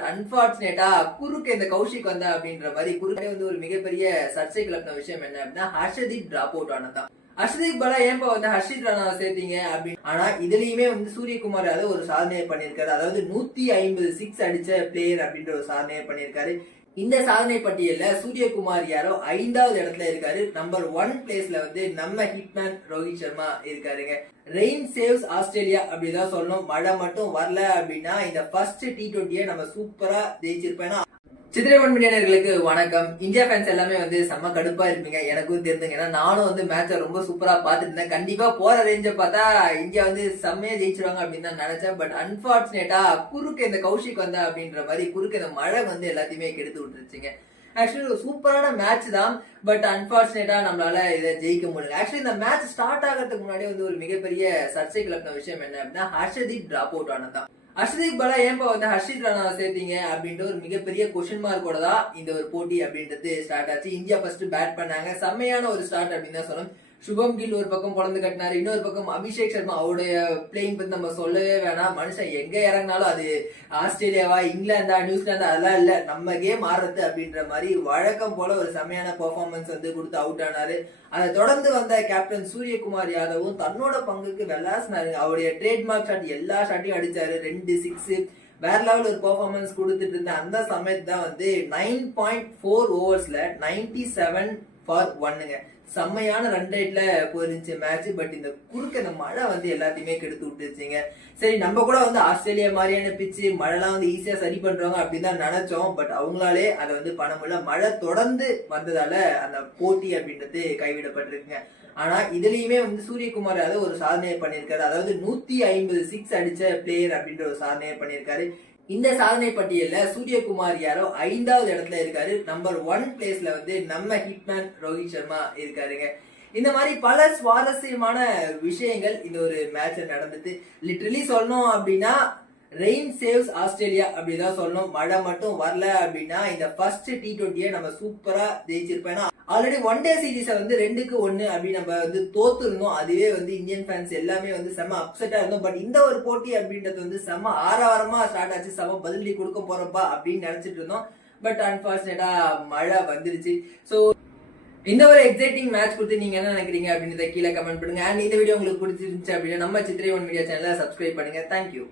But அன்பார்ச்சுனேட்டா குறுக்கு இந்த கௌஷிக் வந்தா அப்படின்ற மாதிரி குறுக்கே வந்து ஒரு மிகப்பெரிய சர்ச்சை கிளப்பின விஷயம் என்ன அப்படின்னா ஹர்ஷதீப் டிராப் அவுட் ஆனதான் ஹர்ஷதீப் பாலா ஏன்பா வந்து ஹர்ஷித் ராணாவை சேர்த்தீங்க அப்படின்னு? ஆனா இதுலயுமே வந்து சூரியகுமார் யாதவ் ஒரு சாதனையை பண்ணியிருக்காரு. அதாவது நூத்தி ஐம்பது சிக்ஸ் அடிச்ச பிளேயர் அப்படின்ற ஒரு சாதனையை பண்ணியிருக்காரு. இந்த சாதனை பட்டியல்ல சூரியகுமார் யாரோ ஐந்தாவது இடத்துல இருக்காரு. நம்பர் ஒன் பிளேஸ்ல வந்து நம்ம ஹிட்மேன் ரோஹித் சர்மா இருக்காருங்க. ரெயின் சேவ்ஸ் ஆஸ்திரேலியா அப்படிதான் சொல்லணும். மழை மட்டும் வரல அப்படின்னா இந்த ஃபர்ஸ்ட் டி ட்வெண்ட்டியை நம்ம சூப்பரா ஜெயிச்சிருப்பேன். சித்திரைவன் மீடியானர்களுக்கு வணக்கம். இந்தியா ஃபேன்ஸ் எல்லாமே வந்து செம்ம கடுப்பா இருப்பீங்க. எனக்கும் தெரிஞ்சுங்க. ஏன்னா நானும் வந்து மேட்சை ரொம்ப சூப்பரா பார்த்துட்டு இருந்தேன். கண்டிப்பா போற ரேஞ்ச பார்த்தா இந்தியா வந்து செம்மையா ஜெயிச்சிருவாங்க அப்படின்னு தான் நினைச்சேன். பட் அன்பார்ச்சுனேட்டா குறுக்கு இந்த கௌஷிக் வந்தா அப்படின்ற மாதிரி குறுக்கு இந்த மழை வந்து எல்லாத்தையுமே கெடுத்து விட்டுருச்சுங்க. ஆக்சுவலி ஒரு சூப்பரான மேட்ச் தான். பட் அன்பார்ச்சுனேட்டா நம்மளால இதை ஜெயிக்க முடியல. ஆக்சுவலி இந்த மேட்ச் ஸ்டார்ட் ஆகிறதுக்கு முன்னாடி வந்து ஒரு மிகப்பெரிய சர்ச்சை கிளப்பின விஷயம் என்ன அப்படின்னா ஹர்ஷதீப் டிராப் அவுட் ஆனதான் ஹர்ஷதீப் பாலா ஏன்பா வந்து ஹர்ஷித் ராணா சேர்த்தீங்க அப்படின்ற ஒரு மிகப்பெரிய கொஷின் மார்க்கோட தான் இந்த ஒரு போட்டி அப்படின்றது ஸ்டார்ட் ஆச்சு. இந்தியா ஃபர்ஸ்ட் பேட் பண்ணாங்க. செம்மையான ஒரு ஸ்டார்ட் அப்படின்னு தான் சொல்லணும். சுபம் கில் ஒரு பக்கம் பொழந்து கட்டினாரு இன்னொரு பக்கம் அபிஷேக் சர்மா அவருடைய பிளேயிங் பத்தி நம்ம சொல்லவே வேணாம். மனுஷன் எங்க இறங்கினாலும் அது ஆஸ்திரேலியாவா இங்கிலாந்தா நியூசிலாந்தா அதெல்லாம் இல்ல. நம்ம கேம் ஆடுறது அப்படின்ற மாதிரி வழக்கம் போல ஒரு செமையான பெர்ஃபார்மன்ஸ் வந்து கொடுத்து அவுட் ஆனாரு. அதை தொடர்ந்து வந்த கேப்டன் சூரியகுமார் யாதவும் தன்னோட பங்குக்கு வெள்ளாசினாரு அவருடைய ட்ரேட்மார்க் ஷாட் எல்லா ஷாட்டையும் அடிச்சாரு. ரெண்டு சிக்ஸ் வேற லெவல் ஒரு பெர்ஃபார்மன்ஸ் கொடுத்துட்டு இருந்த அந்த சமயத்து தான் வந்து நைன் பாயிண்ட் ஃபோர் ஓவர்ஸ்ல நைன்டி செவன் ஃபார் ஒன்னுங்க செம்மையான ரன் ரேட்ல போயிருந்துச்சு மேட்ச் பட் இந்த குறுக்க இந்த மழை வந்து எல்லாத்தையுமே கெடுத்து விட்டுருச்சுங்க. சரி நம்ம கூட வந்து ஆஸ்திரேலியா மாதிரியான பிச்சு மழைலாம் வந்து ஈஸியா சரி பண்றவங்க அப்படின்னு தான் நினைச்சோம் பட் அவங்களாலே அதை வந்து பண்ண முடியல. மழை தொடர்ந்து வந்ததால அந்த போட்டி அப்படின்றது கைவிடப்பட்டிருக்குங்க. ஆனா இதுலயுமே வந்து சூரியகுமார் யாதவ் ஒரு சாதனையை பண்ணியிருக்காரு. அதாவது நூத்தி ஐம்பது சிக்ஸ் அடிச்ச பிளேயர் அப்படின்ற ஒரு சாதனையை பண்ணியிருக்காரு. இந்த சாதனை பட்டியல்ல சூரியகுமார் யாரோ ஐந்தாவது இடத்துல இருக்காரு. நம்பர் ஒன் பிளேஸ்ல வந்து நம்ம ஹிட்மேன் ரோஹித் சர்மா இருக்காருங்க. இந்த மாதிரி பல சுவாரஸ்யமான விஷயங்கள் இந்த ஒரு மேட்ச்ல நடந்துட்டு லிட்ரலி சொல்லணும் அப்படின்னா ரெயின் சேவ்ஸ் ஆஸ்திரேலியா அப்படிதான் சொல்லணும். மழை மட்டும் வரல அப்படின்னா இந்த ஃபர்ஸ்ட் டி டுவெண்ட்டியை நம்ம சூப்பரா ஜெயிச்சிருப்போம். ஏன்னா ஆல்ரெடி ஒன் டே சீரீஸை வந்து ரெண்டுக்கு ஒன்று அப்படி நம்ம வந்து தோத்துருந்தோம். அதுவே வந்து இந்தியன் ஃபேன்ஸ் எல்லாமே வந்து செம அப்செட்டாக இருந்தோம். பட் இந்த ஒரு போட்டி அப்படின்றது வந்து செம ஆரவாரமாக ஸ்டார்ட் ஆச்சு. செம பதிலடி கொடுக்க போறப்பா அப்படின்னு நினச்சிட்டு இருந்தோம். பட் அன்பார்ச்சுனேட்டா மழை வந்துருச்சு. ஸோ இந்த ஒரு எக்ஸைட்டிங் மேட்ச் கொடுத்து நீங்க என்ன நினைக்கிறீங்க அப்படின்றத கீழே கமெண்ட் பண்ணுங்க. அண்ட் இந்த வீடியோ உங்களுக்கு பிடிச்சிருந்துச்சு அப்படின்னா நம்ம சித்திரை ஒன் மீடியா சேனலை சப்ஸ்கிரைப் பண்ணுங்க. Thank you